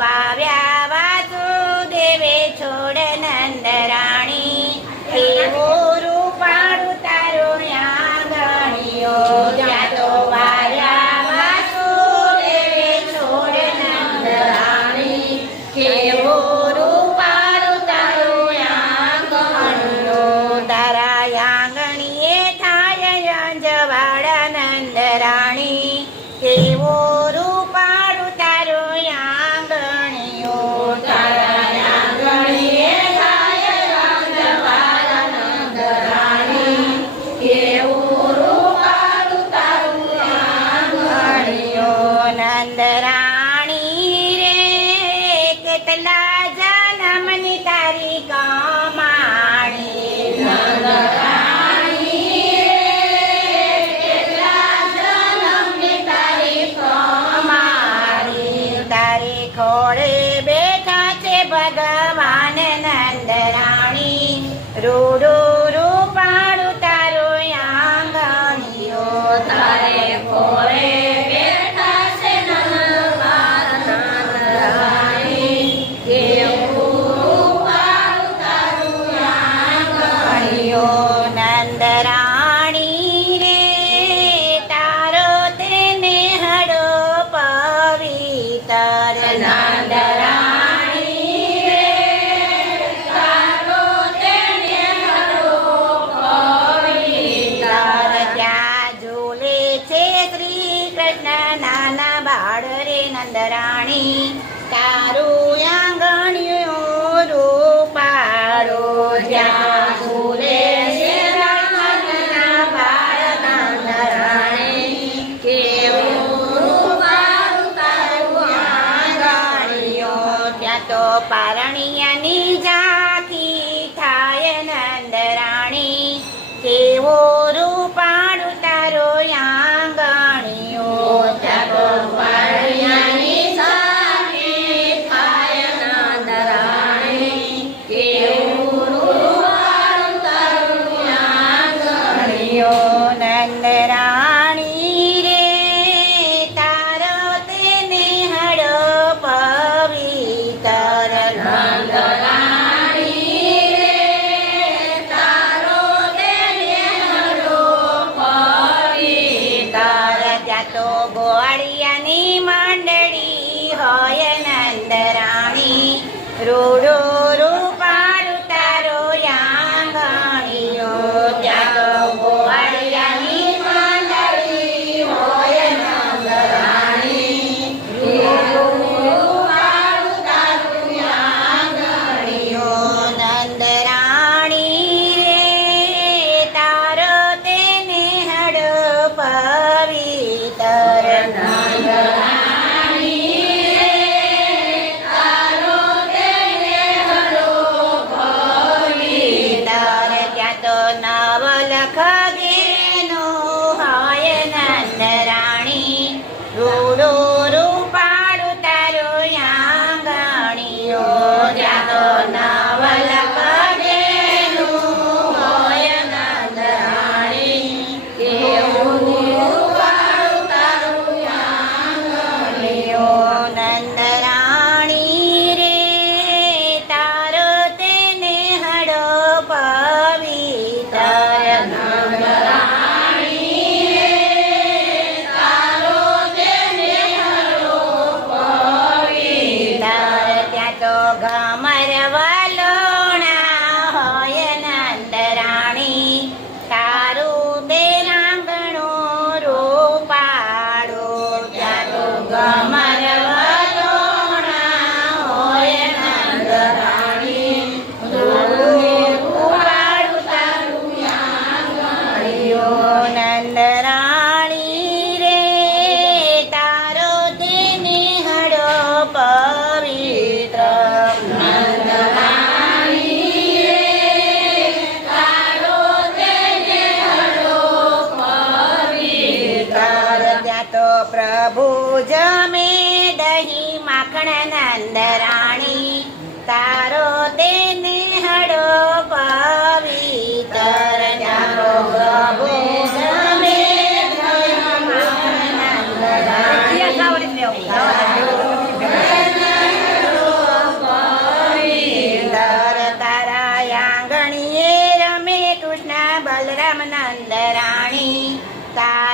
વાવ્યા વાસુદેવે છોડ નંદરા નંદરાણી રે કેટલા જન્મની તારી કમાણી નંદરાણી રે બેઠા છે ભગવાન નંદરાણી રૂડો તારું આંગણીઓ રૂપાળો જ્યાં સુરે તો પારણિયાની જાતી થાય નંદરાણી. કેવો ત્યાં તો ગોવાળિયાની માંડળી હોય નંદરાણી. રૂડો રૂપ પ્રભુ જમે દહીં માખણ નંદરાણી. તારો તેને હડો પવિત્ર તારો પ્રભુ જમે તારા આંગણીએ રમે કૃષ્ણ બલરામ નંદરાણી. તારા